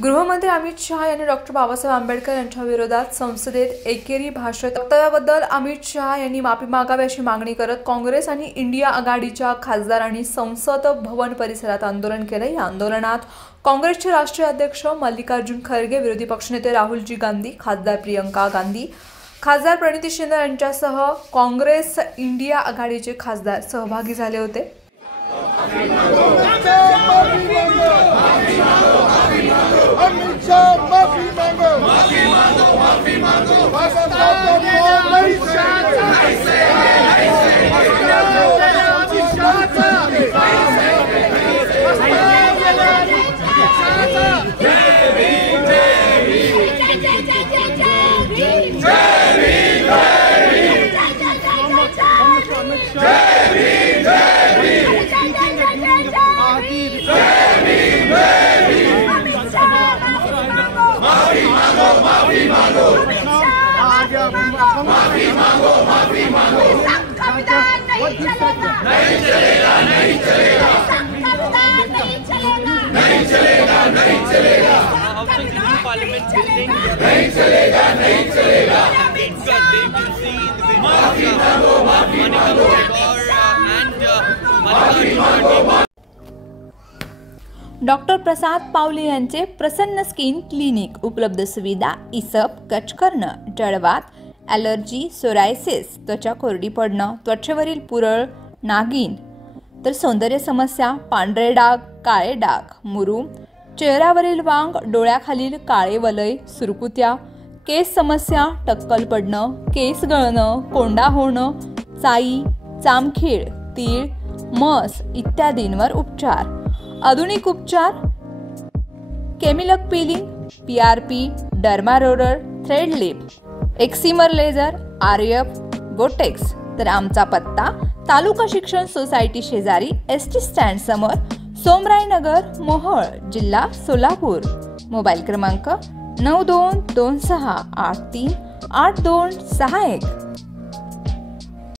गृहमंत्री अमित शहा यांनी डॉक्टर बाबासाहेब आंबेडकर यांच्या विरोधात संसदेत एकेरी भाषण वक्तव्याबद्दल अमित शहा यांनी माफी मागावी अशी मागणी करत काँग्रेस आणि इंडिया आघाडीच्या खासदारांनी संसद भवन परिसरात आंदोलन केले। या आंदोलनात काँग्रेसचे राष्ट्रीय अध्यक्ष मल्लिकार्जुन खरगे, विरोधी पक्षनेते राहुलजी गांधी, खासदार प्रियंका गांधी, खासदार प्रणिती शिंदे यांच्यासह काँग्रेस इंडिया आघाडीचे खासदार सहभागी झाले होते। माफी मांगो नहीं चलेगा नहीं चलेगा नहीं चलेगा नहीं चलेगा नहीं चलेगा नहीं चलेगा नहीं चलेगा माफी मांगो माफी मांगो माफी मांगो। डॉक्टर प्रसाद पावले यांचे प्रसन्न स्किन क्लिनिक, उपलब्ध सुविधा इसप, कच करणं, जळवात, ॲलर्जी, सोरायसिस, त्वचा कोरडी पडणं, त्वचेवरील पुरळ, नागिन, तर सौंदर्य समस्या, पांढरे डाग, काळे डाग, मुरूम, चेहऱ्यावरील वांग, डोळ्याखालील काळे वलय, सुरकुत्या, केस समस्या, टक्कल पडणं, केस गळणं, कोंडा होणं, चाई, चामखीळ, तीळ, मस इत्यादींवर उपचार। आधुनिक उपचार, केमिलक peeling, PRP, derma roller, thread lift, excimer laser, RF, botox. तर आमचा पत्ता तालुका शिक्षण सोसायटी शेजारी ST स्टँड समोर, सोमराय नगर, मोहोळ, जिल्हा सोलापूर। मोबाईल क्रमांक 9226838261।